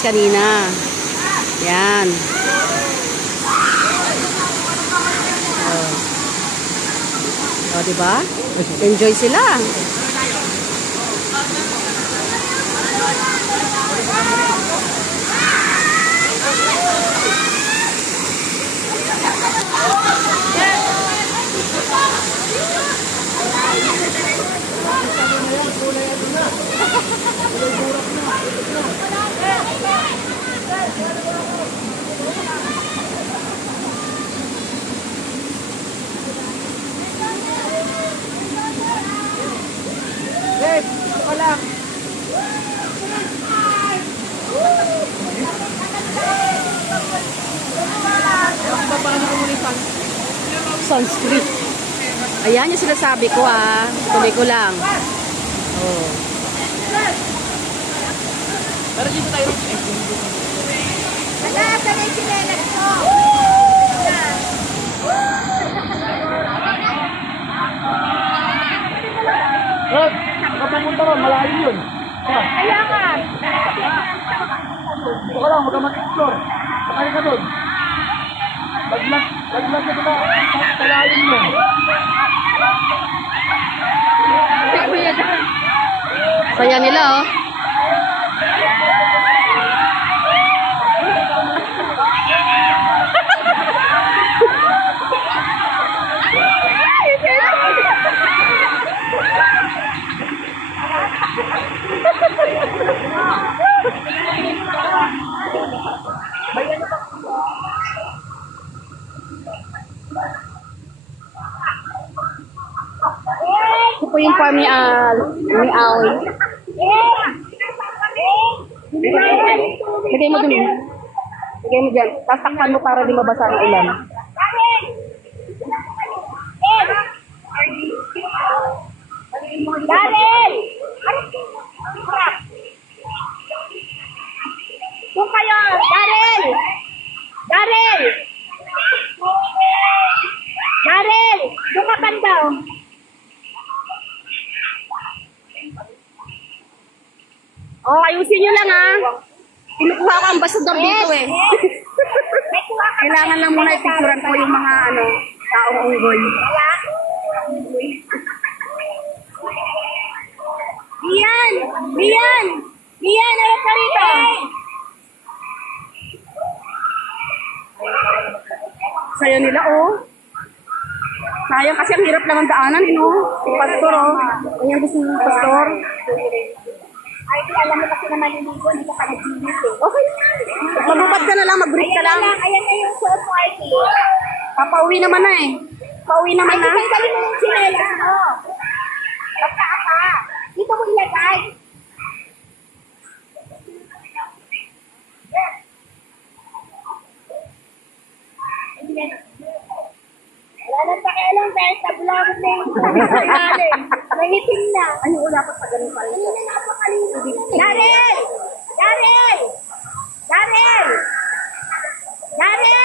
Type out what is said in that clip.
Kanina. Yan. Oh, diba? Enjoy sila. Yes, ito lang. Sunscreen. Ayan yung sinasabi ko ah. Tuloy ko lang. Oh. Pero dito tayo rin. Nagasa na yung sinelas ko. Rod, kapamunta ron, malayo yun. Kaya nga. Ito ka lang, huwag ka mag-explore. Sakay ka doon. Laglag ka doon. Talayin mo. Saya nila oh. Ito po yung farm ni Aoy. Lagay mo dun. Lagay mo dyan. Tatakpan mo para di mabasa ng ulan. Darren! Doon kayo! Darren! Darren! Darren! Doon ka banda! Oh, ayusin nyo lang ha. Kinukuha ko ang basador dito eh. Kailangan lang muna ipicturan ko yung mga taong unggoy. Lian! Lian! Lian! Ano ka rito? Saya nila oh. Sayang kasi ang hirap lang ang daanan eh no. Yung pastor oh. Ayan gusto ng pastor. Ay, di alam mo kasi na maliligo, hindi ka nag-gilis eh. Okay naman. Magbubad ka na lang, mag-brief ka lang. Ayan na yung suot mo, Artie. Papauwi naman na eh. Pauwi naman na. Ay, tanggalin mo yung sinelas mo. Pagkaka. Dito mo ilagay. Wala nang pakialam dahil tabulabot na yung ilalim. Nangitim na. Ay, wala pa sa ganun pala. Hindi na napakalimutin. Darren! Darren! Darren! Darren!